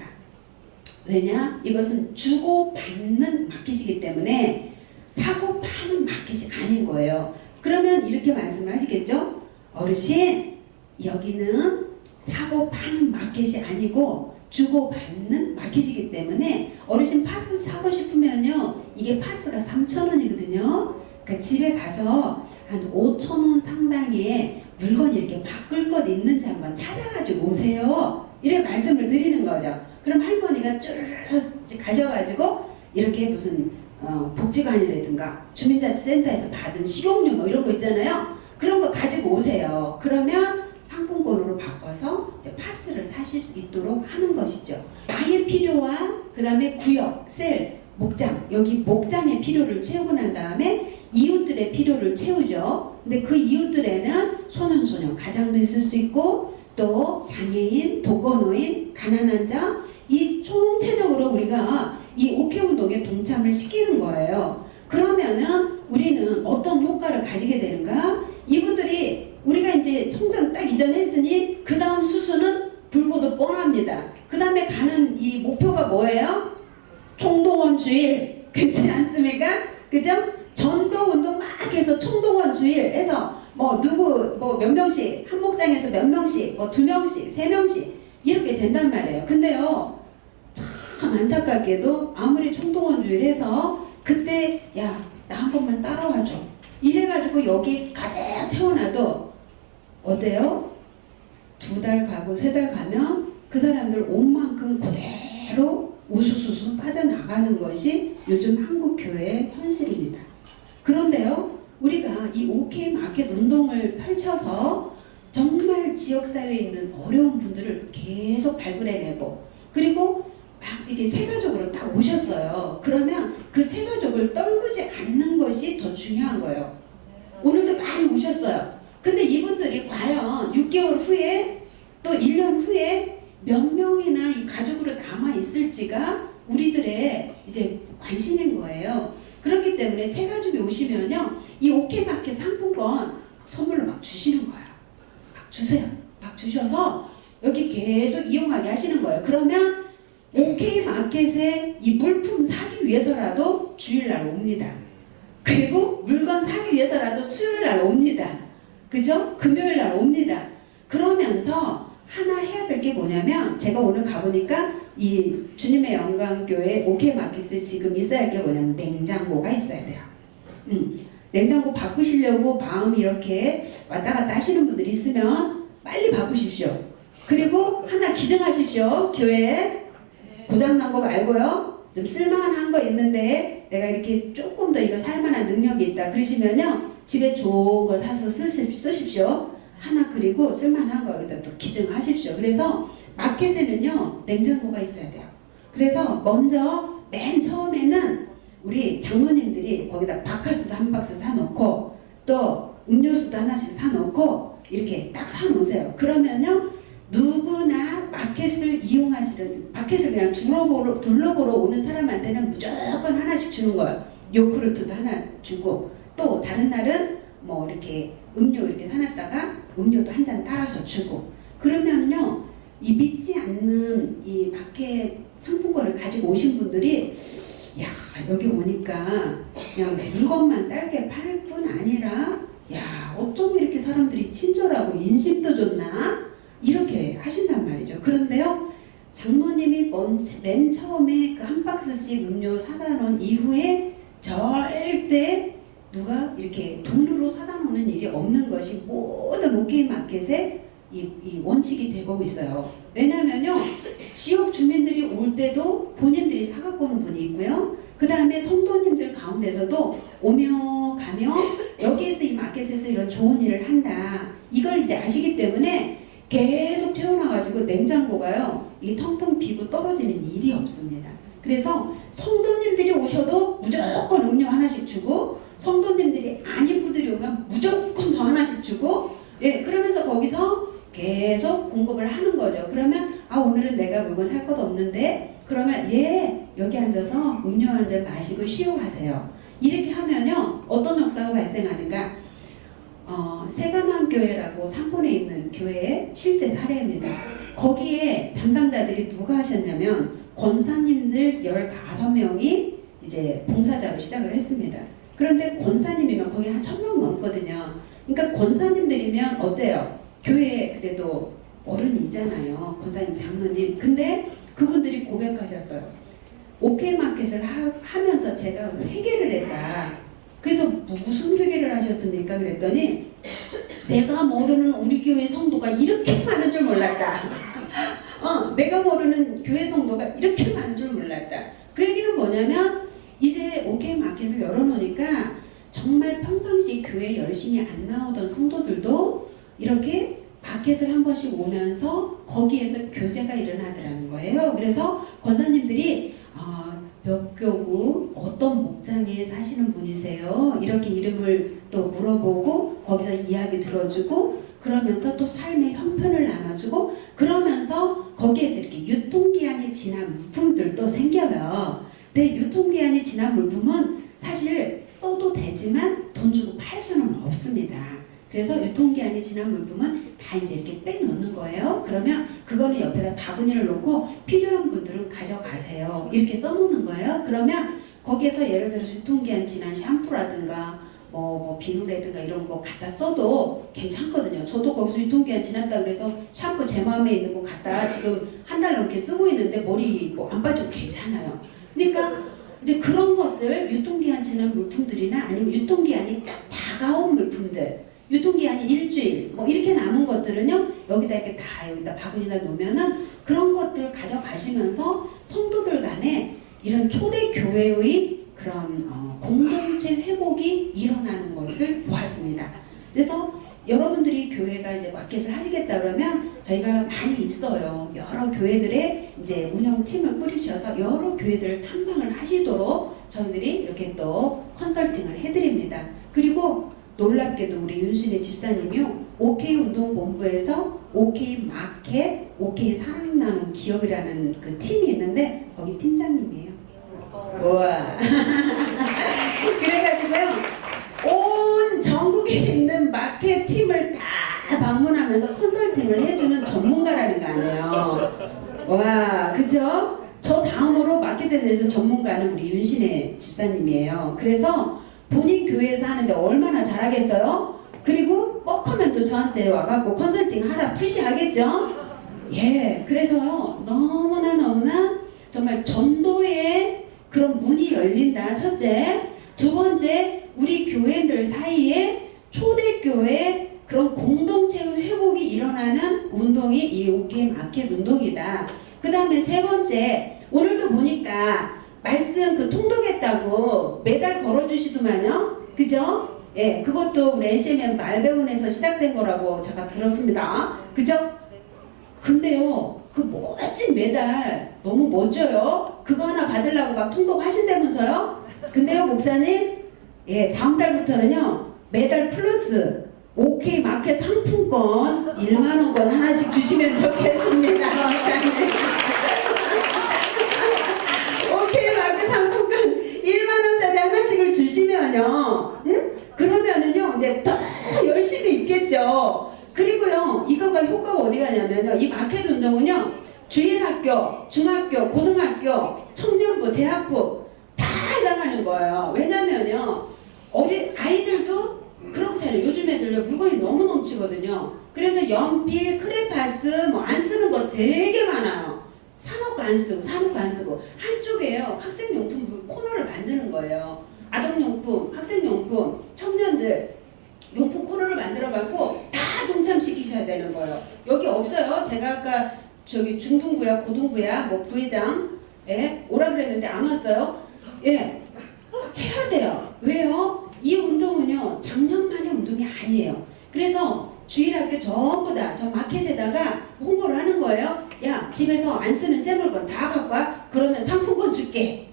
왜냐? 이것은 주고 받는 마켓이기 때문에 사고 파는 마켓이 아닌 거예요. 그러면 이렇게 말씀을 하시겠죠? 어르신, 여기는 사고 파는 마켓이 아니고 주고 받는 마켓이기 때문에 어르신 파스 사고 싶으면요, 이게 파스가 3,000원이거든요. 그러니까 집에 가서 한 5,000원 상당의 물건이 이렇게 바꿀 것 있는지 한번 찾아가지고 오세요. 이렇게 말씀을 드리는 거죠. 그럼 할머니가 쭉 가셔가지고 이렇게 무슨 복지관이라든가 주민자치센터에서 받은 식용유 뭐 이런 거 있잖아요. 그런 거 가지고 오세요. 그러면 상품권으로 바꿔서 이제 파스를 사실 수 있도록 하는 것이죠. 나의 필요와 그 다음에 구역, 셀, 목장, 여기 목장의 필요를 채우고 난 다음에 이웃들의 필요를 채우죠. 근데 그 이웃들에는 소년소녀, 가장도 있을 수 있고 또 장애인, 독거노인, 가난한 자, 이 총체적으로 우리가 이 오케이 운동에 동참을 시키는 거예요. 그러면은 우리는 어떤 효과를 가지게 되는가? 이분들이 우리가 이제 성전 딱 이전했으니 그 다음 수순은 불보듯 뻔합니다. 그 다음에 가는 이 목표가 뭐예요? 총동원 주일. 그렇지 않습니까? 그죠? 전도 운동 막 해서 총동원 주일 해서 뭐 누구 뭐 몇 명씩 한 목장에서 몇 명씩 뭐 2명씩 3명씩 이렇게 된단 말이에요. 근데요 참 안타깝게도 아무리 총동원 주일 해서 그때 야 나 한 번만 따라와줘 이래가지고 여기 가득 채워놔도 어때요? 2달 가고 3달 가면 그 사람들 온 만큼 그대로 우수수수 빠져나가는 것이 요즘 한국 교회의 현실입니다. 그런데요, 우리가 이 OK 마켓 운동을 펼쳐서 정말 지역사회에 있는 어려운 분들을 계속 발굴해내고 그리고 막 이게 세가족으로 딱 오셨어요. 그러면 그 세가족을 떨구지 않는 것이 더 중요한 거예요. 오늘도 많이 오셨어요. 근데 이분들이 과연 6개월 후에 또 1년 후에 몇 명이나 이 가족으로 남아 있을지가 우리들의 이제 관심인 거예요. 그렇기 때문에 세 가족이 오시면요, 이 OK 마켓 상품권 선물로 막 주시는 거예요. 막 주세요. 막 주셔서 여기 계속 이용하게 하시는 거예요. 그러면 OK 마켓에 이 물품 사기 위해서라도 주일날 옵니다. 그리고 물건 사기 위해서라도 수요일날 옵니다. 그죠? 금요일날 옵니다. 그러면서 하나 해야 될 게 뭐냐면 제가 오늘 가보니까 이 주님의 영광교회 OK 마켓에 지금 있어야 할 게 뭐냐면 냉장고가 있어야 돼요. 냉장고 바꾸시려고 마음이 이렇게 왔다 갔다 하시는 분들이 있으면 빨리 바꾸십시오. 그리고 하나 기증하십시오. 교회에 고장난 거 말고요. 좀 쓸만한 거 있는데 내가 이렇게 조금 더 이거 살만한 능력이 있다. 그러시면요. 집에 좋은 거 사서 쓰십시오. 하나 그리고 쓸만한 거 여기다 또 기증하십시오. 그래서 마켓에는요. 냉장고가 있어야 돼요. 그래서 먼저 맨 처음에는 우리 장로님들이 거기다 바카스도 한 박스 사놓고 또 음료수도 하나씩 사놓고 이렇게 딱 사놓으세요. 그러면요. 누구나 마켓을 이용하시는 마켓을 그냥 둘러보러 오는 사람한테는 무조건 하나씩 주는 거예요. 요크루트도 하나 주고 또 다른 날은 뭐 이렇게 음료 이렇게 사놨다가 음료도 한 잔 따라서 주고 그러면요 이 믿지 않는 이 마켓 상품권을 가지고 오신 분들이 야 여기 오니까 그냥 물건만 싸게 팔 뿐 아니라 야 어쩜 이렇게 사람들이 친절하고 인심도 좋나 이렇게 하신단 말이죠. 그런데요 장로님이 맨 처음에 그 한 박스씩 음료 사다 놓은 이후에 절대 누가 이렇게 돈으로 사다 놓는 일이 없는 것이 모든 OK 마켓의 이 원칙이 되고 있어요. 왜냐하면요 지역 주민들이 올 때도 본인들이 사갖고 오는 분이 있고요. 그 다음에 성도님들 가운데서도 오며 가며 여기에서 이 마켓에서 이런 좋은 일을 한다. 이걸 이제 아시기 때문에 계속 채워놔가지고 냉장고가요 이 텅텅 비고 떨어지는 일이 없습니다. 그래서 성도님들이 오셔도 무조건 음료 하나씩 주고 성도님들이 아닌 분들이 오면 무조건 더 하나씩 주고 예 그러면서 거기서 계속 공급을 하는 거죠. 그러면 아 오늘은 내가 물건 살 것도 없는데 그러면 예 여기 앉아서 음료 한 잔 마시고 쉬어가세요. 이렇게 하면요 어떤 역사가 발생하는가 세가만교회라고 상본에 있는 교회의 실제 사례입니다. 거기에 담당자들이 누가 하셨냐면 권사님들 15명이 이제 봉사자로 시작을 했습니다. 그런데 권사님이면 거기 한 1000명 넘거든요. 그러니까 권사님들이면 어때요? 교회에 그래도 어른이잖아요. 권사님, 장로님. 근데 그분들이 고백하셨어요. OK 마켓을 하면서 제가 회개를 했다. 그래서 무슨 회개를 하셨습니까? 그랬더니 내가 모르는 우리 교회 성도가 이렇게 많은 줄 몰랐다. 내가 모르는 교회 성도가 이렇게 많은 줄 몰랐다. 그 얘기는 뭐냐면 이제 OK 마켓을 열어놓으니까 정말 평상시 교회 열심히 안 나오던 성도들도 이렇게 마켓을 한 번씩 오면서 거기에서 교제가 일어나더라는 거예요. 그래서 권사님들이 몇 교구 어떤 목장에 사시는 분이세요? 이렇게 이름을 또 물어보고 거기서 이야기 들어주고 그러면서 또 삶의 형편을 나눠주고 그러면서 거기에서 이렇게 유통기한이 지난 물품들도 생겨요. 근데 유통기한이 지난 물품은 사실 써도 되지만 돈 주고 팔 수는 없습니다. 그래서 유통기한이 지난 물품은 다 이제 이렇게 빼놓는 거예요. 그러면 그거는 옆에다 바구니를 놓고 필요한 분들은 가져가세요. 이렇게 써놓는 거예요. 그러면 거기에서 예를 들어서 유통기한 지난 샴푸라든가 뭐 비누라든가 이런 거 갖다 써도 괜찮거든요. 저도 거기서 유통기한 지났다 그래서 샴푸 제 마음에 있는 거 갖다 지금 한 달 넘게 쓰고 있는데 머리 뭐 안 빠져도 괜찮아요. 그러니까 이제 그런 것들 유통기한 지난 물품들이나 아니면 유통기한이 딱 다가온 물품들 유통기한이 일주일 뭐 이렇게 남은 것들은요 여기다 이렇게 다 여기다 바구니에다 놓으면은 그런 것들을 가져가시면서 성도들 간에 이런 초대 교회의 그런 공동체 회복이 일어나는 것을 보았습니다. 그래서 여러분들이 교회가 이제 마켓을 하시겠다 그러면 저희가 많이 있어요. 여러 교회들의 이제 운영팀을 꾸리셔서 여러 교회들을 탐방을 하시도록 저희들이 이렇게 또 컨설팅을 해드립니다. 그리고 놀랍게도 우리 윤신의 집사님이요 OK 운동본부에서 OK 마켓, OK 사랑 나눔 기업이라는 그 팀이 있는데 거기 팀장님이에요. 우와. 그래가지고요 온 전국에 있는 마켓 팀을 다 방문하면서 컨설팅을 해주는 전문가라는 거 아니에요. 와, 그죠? 저 다음으로 마켓에 대해서 전문가는 우리 윤신의 집사님이에요. 그래서 본인 교회에서 하는데 얼마나 잘하겠어요? 그리고 뻑하면 또 저한테 와갖고 컨설팅 하라 푸시하겠죠? 예, 그래서요 너무나 정말 전도의 그런 문이 열린다. 첫째, 두 번째 우리 교회들 사이에 초대교회 그런 공동체의 회복이 일어나는 운동이 이 OK 마켓 운동이다. 그 다음에 세 번째, 오늘도 보니까 말씀 그 통독했다고 매달 걸어주시더만요. 그죠? 예, 그것도 우리 NCM 말배운에서 시작된 거라고 제가 들었습니다. 그죠? 근데요, 그 멋진 메달 너무 멋져요. 그거 하나 받으려고 막 통독하신다면서요? 근데요, 목사님, 예, 다음 달부터는요, 메달 플러스 OK 마켓 상품권 1만원권 하나씩 주시면 좋겠습니다. OK 마켓 상품권 1만원짜리 하나씩을 주시면요, 응? 그러면은요, 이제 더 열심히 있겠죠. 그리고요, 이거가 효과가 어디 가냐면요, 이 마켓 운동은요, 주일학교, 중학교, 고등학교, 청년부, 대학부 다 해당하는 거예요. 왜냐면요, 아이들도 그렇잖아요. 요즘 애들 물건이 너무 넘치거든요. 그래서 연필, 크레파스 뭐 안 쓰는 거 되게 많아요. 사놓고 안 쓰고, 사놓고 안 쓰고. 한쪽에요, 학생용품 코너를 만드는 거예요. 아동용품, 학생용품, 청년들 용품 코너를 만들어갖고 다 동참시키셔야 되는 거예요. 여기 없어요. 제가 아까 저기 중등부야, 고등부야, 뭐 부회장, 예, 오라 그랬는데 안 왔어요. 예, 해야 돼요. 왜요? 이 운동은요, 작년만의 운동이 아니에요. 그래서 주일학교 전부 다 저 마켓에다가 홍보를 하는 거예요. 야, 집에서 안 쓰는 쇠물건 다 갖고 와. 그러면 상품권 줄게.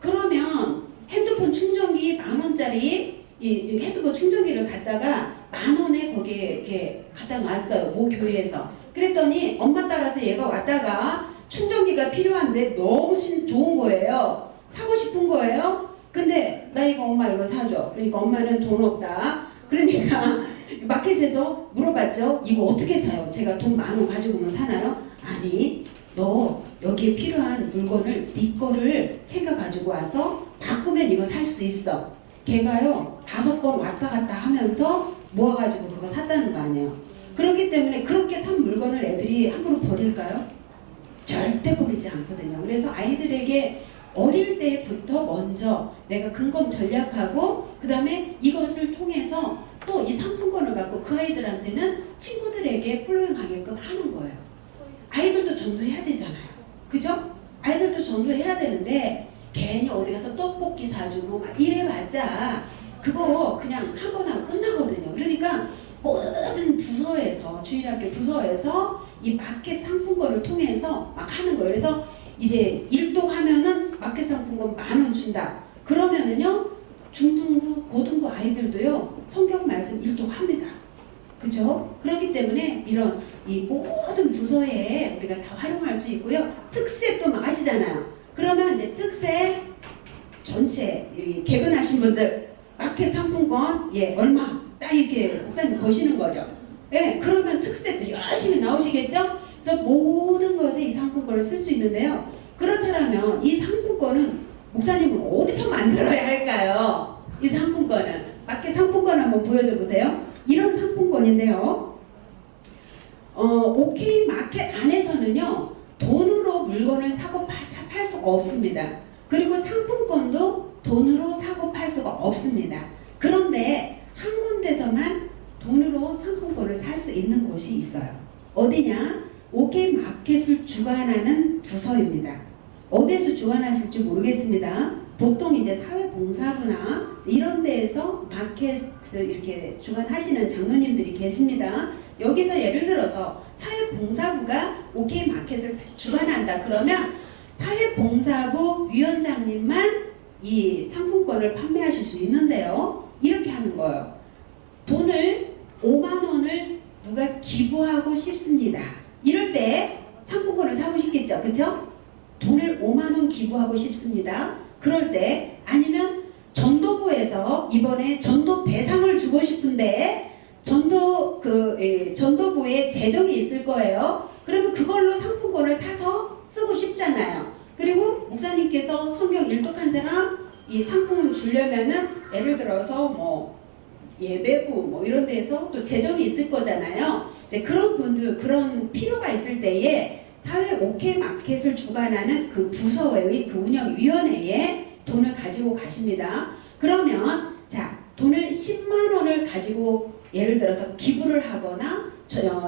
그러면 핸드폰 충전기 10,000원짜리 이 핸드폰 충전기를 갖다가 10,000원에 거기에 이렇게 갖다 놨어요. 모 교회에서. 그랬더니 엄마 따라서 얘가 왔다가 충전기가 필요한데 너무 좋은 거예요. 사고 싶은 거예요. 근데 나 이거 엄마 이거 사줘. 그러니까 엄마는 돈 없다. 그러니까 마켓에서 물어봤죠. 이거 어떻게 사요? 제가 돈 10,000원 가지고는 사나요? 아니, 너 여기에 필요한 물건을 네 거를 챙겨 가지고 와서 바꾸면 이거 살 수 있어. 걔가요 5번 왔다 갔다 하면서 모아가지고 그거 샀다는 거 아니에요. 그렇기 때문에 그렇게 산 물건을 애들이 함부로 버릴까요? 절대 버리지 않거든요. 그래서 아이들에게 어릴 때부터 먼저 내가 근검 전략하고 그 다음에 이것을 통해서 또 이 상품권을 갖고 그 아이들한테는 친구들에게 플로잉하게끔 하는 거예요. 아이들도 전도해야 되잖아요. 그죠? 아이들도 전도해야 되는데 괜히 어디 가서 떡볶이 사주고 막 이래봤자 그거 그냥 한 번 하고 끝나거든요. 그러니까 모든 부서에서 주일학교 부서에서 이 마켓 상품권을 통해서 막 하는 거예요. 그래서 이제 1도 하면은 마켓 상품권 10,000원 준다. 그러면은요 중등부, 고등부 아이들도요 성경 말씀 1도 합니다. 그죠? 그렇기 때문에 이런 이 모든 부서에 우리가 다 활용할 수 있고요. 특세도 막 아시잖아요. 그러면 이제 특세 전체 개근하신 분들 마켓 상품권 얼마 딱 이렇게 목사님 거시는 거죠. 그러면 특세도 열심히 나오시겠죠? 그래서 모든 것에 이 상품권을 쓸 수 있는데요. 그렇다면 이 상품권은 목사님은 어디서 만들어야 할까요? 이 상품권은 마켓 상품권 한번 보여줘 보세요. 이런 상품권인데요. OK 마켓 안에서는요 돈으로 물건을 사고 팔 수가 없습니다. 그리고 상품권도 돈으로 사고 팔 수가 없습니다. 그런데 한 군데서만 돈으로 상품권을 살 수 있는 곳이 있어요. 어디냐? OK 마켓을 주관하는 부서입니다. 어디에서 주관하실지 모르겠습니다. 보통 이제 사회봉사부나 이런 데에서 마켓을 이렇게 주관하시는 장로님들이 계십니다. 여기서 예를 들어서 사회봉사부가 OK 마켓을 주관한다 그러면 사회봉사부 위원장님만 이 상품권을 판매하실 수 있는데요. 이렇게 하는 거예요. 돈을 5만 원을 누가 기부하고 싶습니다. 이럴 때 상품권을 사고 싶겠죠. 그렇죠? 돈을 5만 원 기부하고 싶습니다. 그럴 때 아니면 전도부에서 이번에 전도 대상을 주고 싶은데 전도부에 재정이 있을 거예요. 그러면 그걸로 상품권을 사서 쓰고 싶잖아요. 그리고 목사님께서 성경 일독한 사람 이 상품을 주려면은 예를 들어서 뭐 예배부 뭐 이런 데서 또 재정이 있을 거잖아요. 이제 그런 분들 그런 필요가 있을 때에 사회 OK 마켓을 주관하는 그 부서의 그 운영위원회에 돈을 가지고 가십니다. 그러면 자 돈을 10만 원을 가지고 예를 들어서 기부를 하거나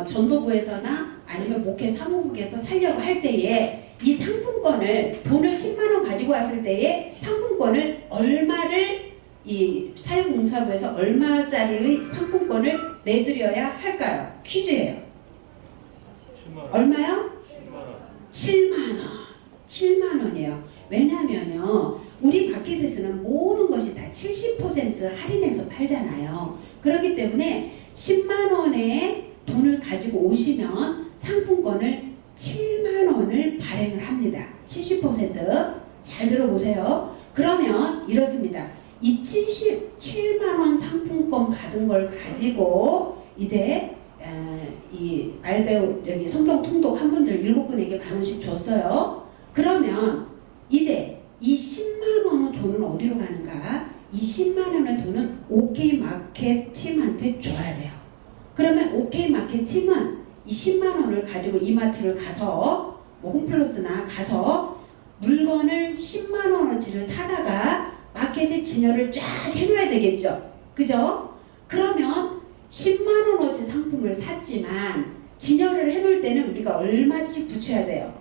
전도부에서나 아니면 목회 사무국에서 살려고 할 때에 이 상품권을 돈을 10만 원 가지고 왔을 때에 상품권을 얼마를 이 사회봉사부에서 얼마짜리의 상품권을 내드려야 할까요? 퀴즈예요. 7만 얼마요? 7만 원. 7만 원이에요. 왜냐면요. 우리 마켓에서는 모든 것이 다 70% 할인해서 팔잖아요. 그렇기 때문에 10만 원의 돈을 가지고 오시면 상품권을 7만 원을 발행을 합니다. 70%잘 들어보세요. 그러면 이렇습니다. 이 77만 원 상품권 받은 걸 가지고 이제 이 알배우 여기 성경 통독 한 분들 7분에게 10,000원씩 줬어요. 그러면 이제 이 10만 원의 돈은 어디로 가는가? 이 10만 원의 돈은 OK 마켓 팀한테 줘야 돼요. 그러면 OK 마켓 팀은 이 10만 원을 가지고 이마트를 가서 뭐 홈플러스나 가서 물건을 10만 원어치를 사다가 마켓에 진열을 쫙 해놔야 되겠죠. 그죠? 그러면 10만 원어치 상품을 샀지만 진열을 해놓을 때는 우리가 얼마씩 붙여야 돼요?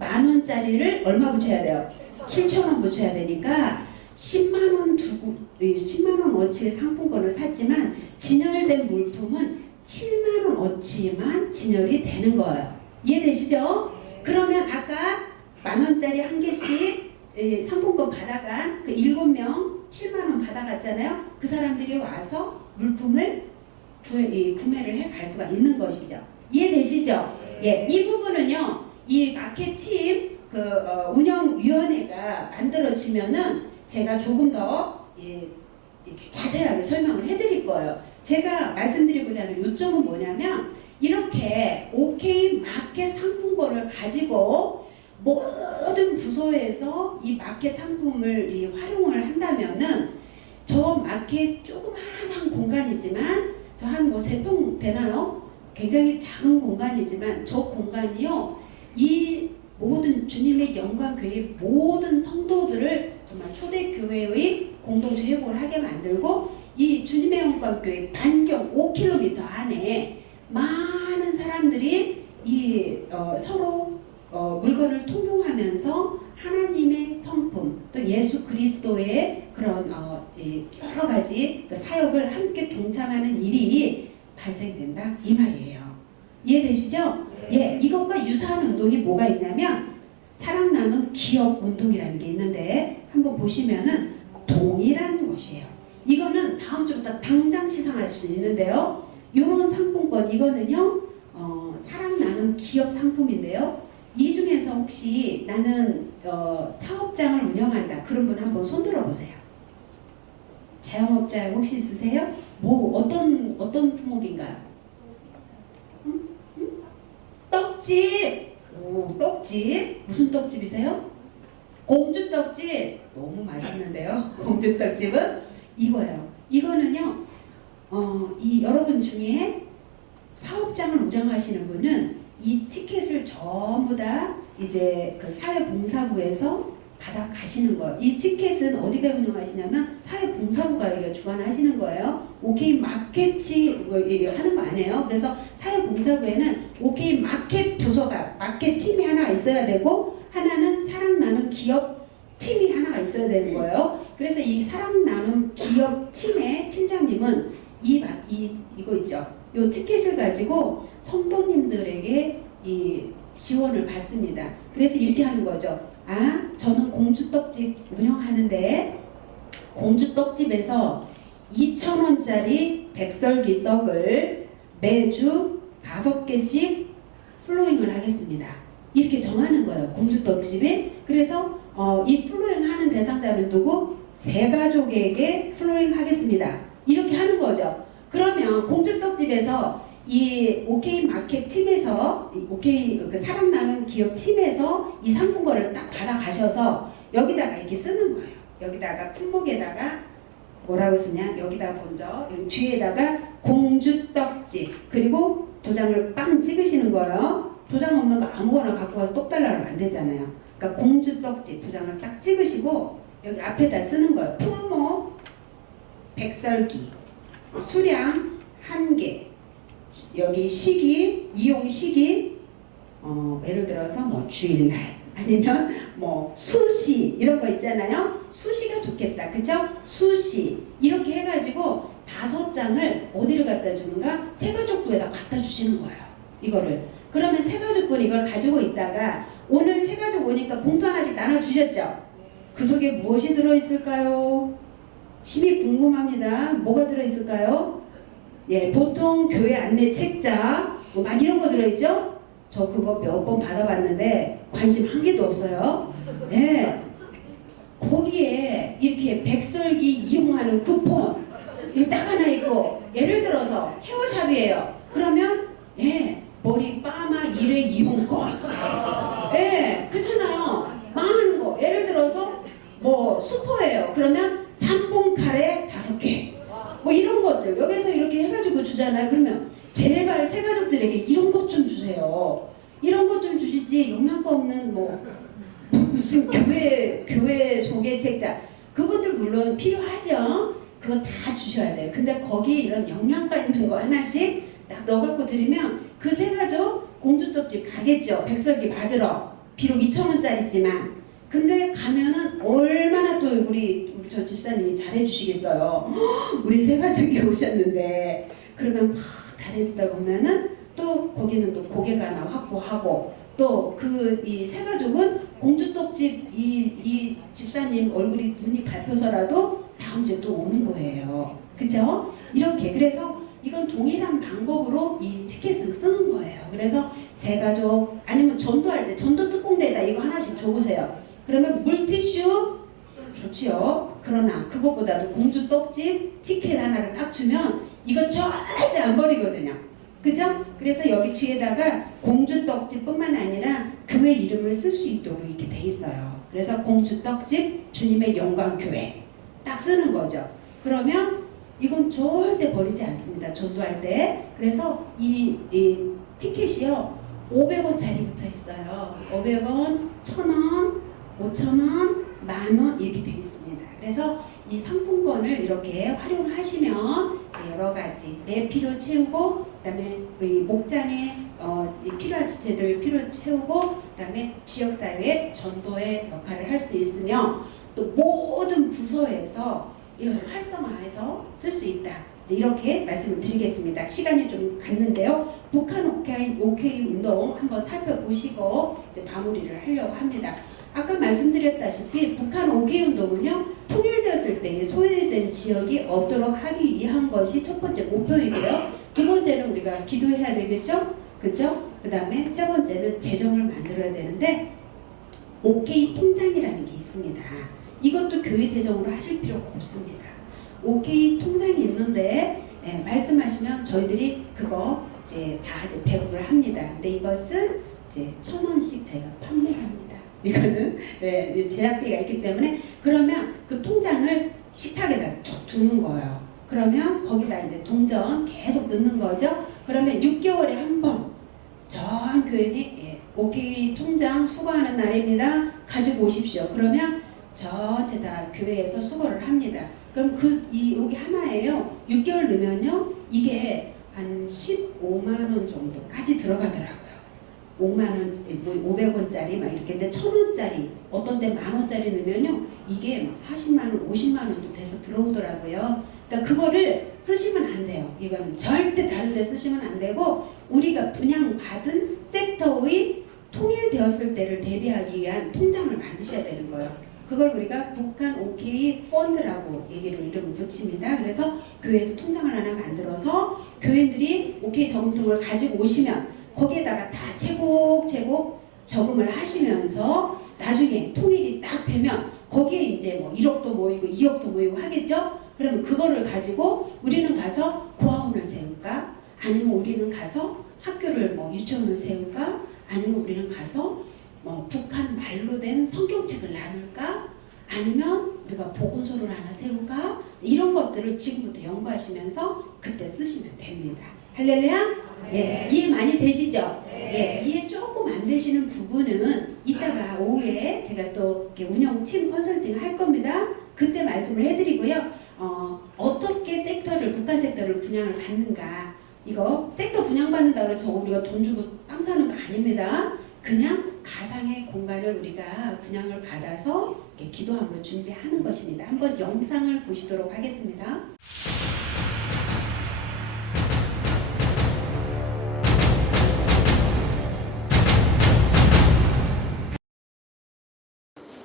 10,000원짜리를 얼마 붙여야 돼요? 7,000원 붙여야 되니까 10만 원 두고 10만 원어치의 상품권을 샀지만 진열된 물품은 7만 원어치만 진열이 되는 거예요. 이해되시죠? 그러면 아까 10,000원짜리 한 개씩 상품권 받아간 그 7명 7만 원 받아갔잖아요. 그 사람들이 와서 물품을 구매를 해 갈 수가 있는 것이죠. 이해되시죠? 예, 이 부분은요. 이 마케팅 운영위원회가 만들어지면은 제가 조금 더 이렇게 자세하게 설명을 해드릴 거예요. 제가 말씀드리고자 하는 요점은 뭐냐면 이렇게 OK 마켓 상품권을 가지고 모든 부서에서 이 마켓 상품을 활용을 한다면은 저 마켓 조그마한 공간이지만 저 한 뭐 3평 되나요? 굉장히 작은 공간이지만 저 공간이요 이 모든 주님의 영광교회 모든 성도들을 정말 초대교회의 공동체 회복을 하게 만들고 이 주님의 영광교회 반경 5km 안에 많은 사람들이 서로 물건을 통용하면서 하나님의 성품 또 예수 그리스도의 그런 여러 가지 그 사역을 함께 동참하는 일이 발생된다 이 말이에요. 이해되시죠? 예, 이것과 유사한 운동이 뭐가 있냐면 사랑 나눔 기업 운동이라는 게 있는데 한번 보시면은 동일한 것이에요. 이거는 다음 주부터 당장 시상할 수 있는데요. 이런 상품권 이거는요 사랑 나눔 기업 상품인데요. 이 중에서 혹시 나는 사업장을 운영한다 그런 분 한번 손 들어보세요. 자영업자 혹시 있으세요? 뭐 어떤 품목인가요? 응? 응? 떡집. 오, 떡집. 무슨 떡집이세요? 공주떡집. 너무 맛있는데요. 공주떡집은 이거예요. 이거는요. 이 여러분 중에 사업장을 운영하시는 분은 이 티켓을 전부 다 이제 그 사회봉사부에서 받아 가시는 거예요. 이 티켓은 어디가 운영하시냐면 사회봉사부가 이거 주관하시는 거예요. OK 마켓이 하는 거 아니에요. 그래서 사회봉사부에는 OK 마켓 부서가 마켓 팀이 하나 있어야 되고 하나는 사랑 나눔 기업 팀이 하나가 있어야 되는 거예요. 그래서 이 사랑 나눔 기업 팀의 팀장님은 이거 있죠. 이 티켓을 가지고 성도님들에게 이 지원을 받습니다. 그래서 이렇게 하는 거죠. 저는 공주떡집 운영하는데 공주떡집에서 2,000원짜리 백설기 떡을 매주 5개씩 플로잉을 하겠습니다. 이렇게 정하는 거예요. 공주떡집에. 그래서 이 플로잉 하는 대상자를 두고 세 가족에게 플로잉 하겠습니다. 이렇게 하는 거죠. 그러면 공주떡집에서 이 OK 마켓 팀에서 OK 그 사랑 나눔 기업 팀에서 이 상품권을 딱 받아 가셔서 여기다가 이렇게 쓰는 거예요. 여기다가 품목에다가 뭐라고 쓰냐? 여기다 먼저 여기 뒤에다가 공주떡집 그리고 도장을 빵 찍으시는 거예요. 도장 없는 거 아무거나 갖고 와서 떡 달라고 하면 안 되잖아요. 그러니까 공주떡집 도장을 딱 찍으시고 여기 앞에다 쓰는 거예요. 품목 백설기 수량 1개 여기 시기 이용 시기 예를 들어서 뭐 주일날 아니면 뭐 수시 이런 거 있잖아요. 수시가 좋겠다. 그죠? 수시 이렇게 해가지고 5장을 어디를 갖다 주는가? 세가족부에다 갖다 주시는 거예요. 이거를 그러면 세가족분 이걸 가지고 있다가 오늘 세가족 오니까 봉투 하나씩 나눠주셨죠? 그 속에 무엇이 들어있을까요? 심히 궁금합니다. 뭐가 들어있을까요? 예, 보통 교회 안내 책자 뭐 막 이런 거 들어있죠? 저 그거 몇 번 받아봤는데 관심 한 개도 없어요. 예, 거기에 이렇게 백설기 이용하는 쿠폰 이거 딱 하나 있고 예를 들어서 헤어샵이에요. 그러면 예, 머리 파마 1회 이용권 예, 그렇잖아요. 망하는 거 예를 들어서 뭐 슈퍼예요. 그러면 3분 카레 5개 뭐 이런 것들 여기서 이렇게 해가지고 주잖아요. 그러면 제발 새가족들에게 이런 것 좀 주세요. 이런 것 좀 주시지 영양가 없는 뭐 무슨 교회 소개책자 그것들 물론 필요하죠. 그거 다 주셔야 돼요. 근데 거기 이런 영양가 있는 거 하나씩 딱 넣어갖고 드리면 그 새가족 공주떡집 가겠죠. 백설기 받으러 비록 2,000원짜리지만 근데 가면은 얼마나 또 우리 저 집사님이 잘해주시겠어요. 우리 세 가족이 오셨는데 그러면 막 잘해주다 보면은 또 거기는 또 고객 하나 확보하고 또 그 이 세 가족은 공주떡집 이 집사님 얼굴이 눈이 밟혀서라도 다음 주에 또 오는 거예요. 그죠? 이렇게 그래서 이건 동일한 방법으로 이 티켓을 쓰는 거예요. 그래서 세 가족 아니면 전도할 때 전도 특공대에다 이거 하나씩 줘보세요. 그러면 물티슈 좋지요. 그러나 그것보다도 공주떡집 티켓 하나를 딱 주면 이거 절대 안 버리거든요. 그죠? 그래서 여기 뒤에다가 공주떡집 뿐만 아니라 교회 이름을 쓸 수 있도록 이렇게 돼 있어요. 그래서 공주떡집 주님의 영광교회 딱 쓰는 거죠. 그러면 이건 절대 버리지 않습니다. 전도할 때. 그래서 이 티켓이요 500원짜리 붙어 있어요. 500원, 1,000원, 5,000원, 만원 이렇게 되어 있습니다. 그래서 이 상품권을 이렇게 활용하시면 여러 가지 내 필요 채우고 그다음에 목장에 필요한 지체들 필요 채우고 그다음에 지역사회의 전도의 역할을 할 수 있으며 또 모든 부서에서 이것을 활성화해서 쓸 수 있다. 이제 이렇게 말씀을 드리겠습니다. 시간이 좀 갔는데요. 북한 OK 운동 한번 살펴보시고 이제 마무리를 하려고 합니다. 아까 말씀드렸다시피 북한 OK 운동은요, 통일되었을 때에 소외된 지역이 없도록 하기 위한 것이 첫 번째 목표이고요. 두 번째는 우리가 기도해야 되겠죠? 그죠? 그 다음에 세 번째는 재정을 만들어야 되는데 OK 통장이라는 게 있습니다. 이것도 교회 재정으로 하실 필요가 없습니다. OK 통장이 있는데 말씀하시면 저희들이 그거 이제 다 이제 배부를 합니다. 근데 이것은 이제 1,000원씩 저희가 판매를 합니다. 이거는 제작비가 있기 때문에 그러면 그 통장을 식탁에다 툭 두는 거예요. 그러면 거기다 이제 동전 계속 넣는 거죠. 그러면 6개월에 한 번 전 교인이 OK 통장 수거하는 날입니다. 가지고 오십시오. 그러면 전체 다 교회에서 수거를 합니다. 그럼 여기 하나예요. 6개월 넣으면요, 이게 한 15만 원 정도까지 들어가더라고요. 5만 원, 500원짜리 막 이렇게, 근데 1,000원짜리, 어떤 데 10,000원짜리 넣으면요, 이게 막 40만 원, 50만 원도 돼서 들어오더라고요. 그러니까 그거를 쓰시면 안 돼요. 이건 절대 다른 데 쓰시면 안 되고, 우리가 분양받은 섹터의 통일되었을 때를 대비하기 위한 통장을 만드셔야 되는 거예요. 그걸 우리가 북한 OK 펀드라고 얘기를 이름을 붙입니다. 그래서 교회에서 통장을 하나 만들어서 교인들이 OK 저금통을 가지고 오시면 거기에다가 다 차곡차곡 저금을 하시면서 나중에 통일이 딱 되면 거기에 이제 뭐 1억도 모이고 2억도 모이고 하겠죠? 그러면 그거를 가지고 우리는 가서 고아원을 세울까? 아니면 우리는 가서 학교를 뭐 유치원을 세울까? 아니면 우리는 가서 뭐 북한 말로 된 성경책을 나눌까? 아니면 우리가 보건소를 하나 세울까? 이런 것들을 지금부터 연구하시면서 그때 쓰시면 됩니다. 할렐루야? 네. 이해 많이 되시죠? 네. 이해 조금 안 되시는 부분은 이따가 오후에 제가 또 운영팀 컨설팅 할 겁니다. 그때 말씀을 해드리고요. 어떻게 북한 섹터를 분양을 받는가? 이거 섹터 분양받는다 그래서 우리가 돈 주고 땅 사는 거 아닙니다. 그냥 가상의 공간을 우리가 분양을 받아서 기도함으로 준비하는 것입니다. 한번 영상을 보시도록 하겠습니다.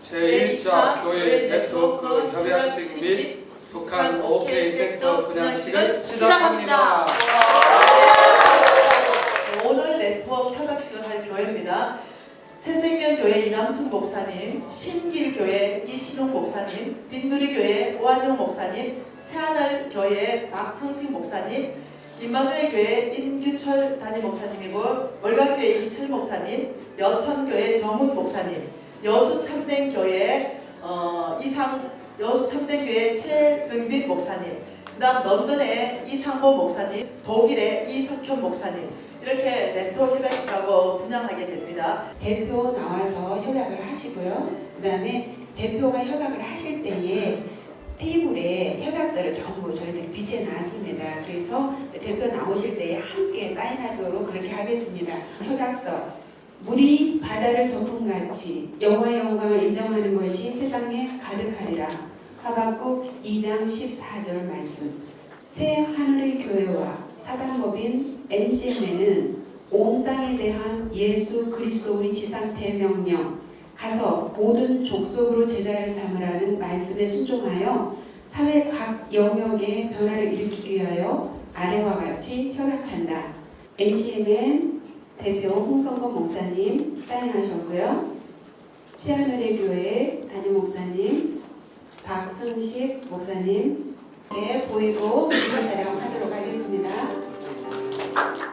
제1차 교회 네트워크 협약식 및 북한 OK 섹터 분양식을 시작합니다. 오늘 네트워크 협약식을 할 교회입니다. 새생명교회 이남순 목사님, 신길교회 이신웅 목사님, 빈누리교회 오한영 목사님, 새하늘교회 박성식 목사님, 임마누엘교회 임규철 담임 목사님이고 월간교회 이철 목사님, 여천교회 정훈 목사님, 여수참된교회 여수참된교회 최정빈 목사님, 그 다음 런던의 이상보 목사님, 독일의 이석현 목사님, 이렇게 네트워크 협약식하고 분양하게 됩니다. 대표 나와서 협약을 하시고요. 그 다음에 대표가 협약을 하실 때에 테이블에 협약서를 전부 저희들이 비춰놨습니다. 그래서 대표 나오실 때에 함께 사인하도록 그렇게 하겠습니다. 협약서. 물이 바다를 덮음같이 여호와의 영광을 인정하는 것이 세상에 가득하리라. 하박국 2장 14절 말씀. 새 하늘의 교회와 사단법인 NCM에는 온 땅에 대한 예수 그리스도의 지상태 명령, 가서 모든 족속으로 제자를 삼으라는 말씀에 순종하여 사회 각 영역의 변화를 일으키기 위하여 아래와 같이 협약한다. NCMN 대표 홍성건 목사님 사인하셨고요. 새하늘의 교회 담임 목사님 박승식 목사님 보이고 비디오 촬영하도록 하겠습니다.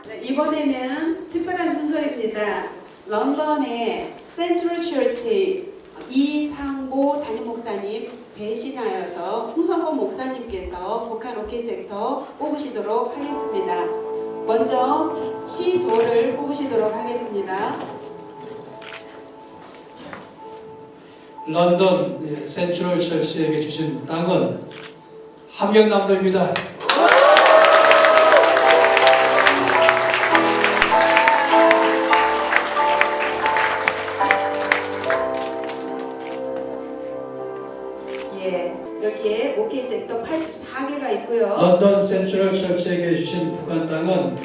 네, 이번에는 특별한 순서입니다. 런던의 센트럴 처치 이상보 담임 목사님 대신하여서 홍성건 목사님께서 북한 OK 섹터 뽑으시도록 하겠습니다. 먼저 시도를 뽑으시도록 하겠습니다. 런던 센트럴 처치에게 주신 땅은 함경남도입니다. 예, 네, 여기에 OK 섹터 84개가 있고요. 런던 센트럴 철치에게 주신 북한 땅은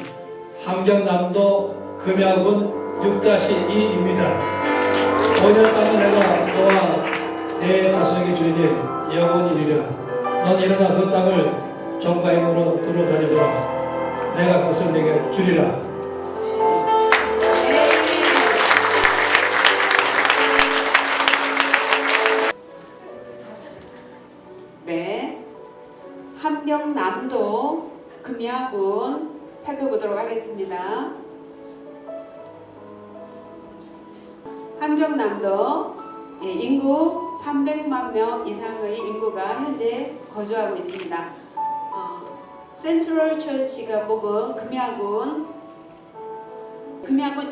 함경남도 금야군 6-2입니다. 5년 동안 내가 너와 내 자손에게 주니 영원이리라. 넌 일어나 그 땅을 종과 힘으로 두루 다니도록 내가 그것을 내게 주리라. 네, 함경남도 금야군 살펴보도록 하겠습니다. 함경남도 인구 300만 명 이상의 인구가 현재 거주하고 있습니다. 센트럴 처치가 뽑은 금야군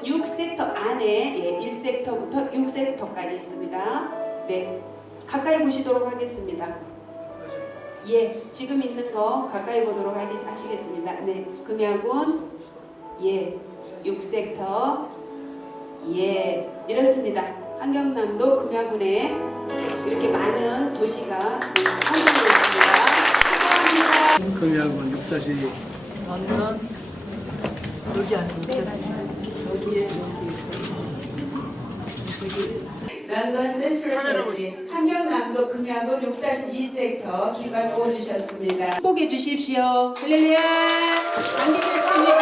6섹터 안에 1섹터부터 6섹터까지 있습니다. 네, 가까이 보시도록 하겠습니다. 예, 지금 있는 거 가까이 보도록 하시겠습니다. 네, 금야군 6섹터 이렇습니다. 함경남도 금야군에 이렇게 많은 도시가 지금 형성되어 있습니다. 축하합니다. 금야군 6-2 런던 여기 아닙니까? 여기에 런던 센트럴 처치 함경남도 금야군 6-2섹터 깃발 뽑아주셨습니다. 축복해 주십시오. 할렐루야. 감기겠습니다.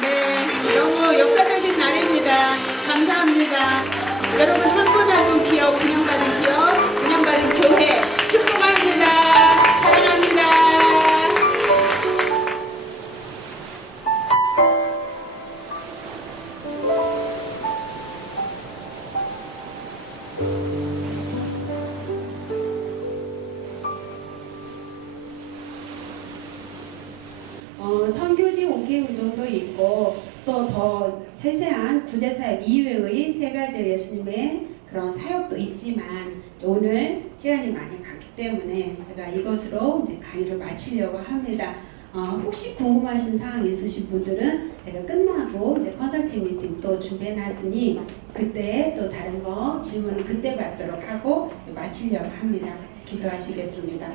네, 너무 역사적인 날입니다. 감사합니다. 여러분 한 분 한 분 기업, 분양받은 기업, 분양받은 교회 축복합니다. 사랑합니다. 선교지 옮기 운동도 있고 또 더 세세한 구제사역 이외의 세 가지 예수님의 그런 사역도 있지만 오늘 시간이 많이 갔기 때문에 제가 이것으로 이제 강의를 마치려고 합니다. 혹시 궁금하신 사항 있으신 분들은 제가 끝나고 이제 컨설팅 미팅 또 준비해놨으니 그때 또 다른 거 질문을 그때 받도록 하고 마치려고 합니다. 기도하시겠습니다.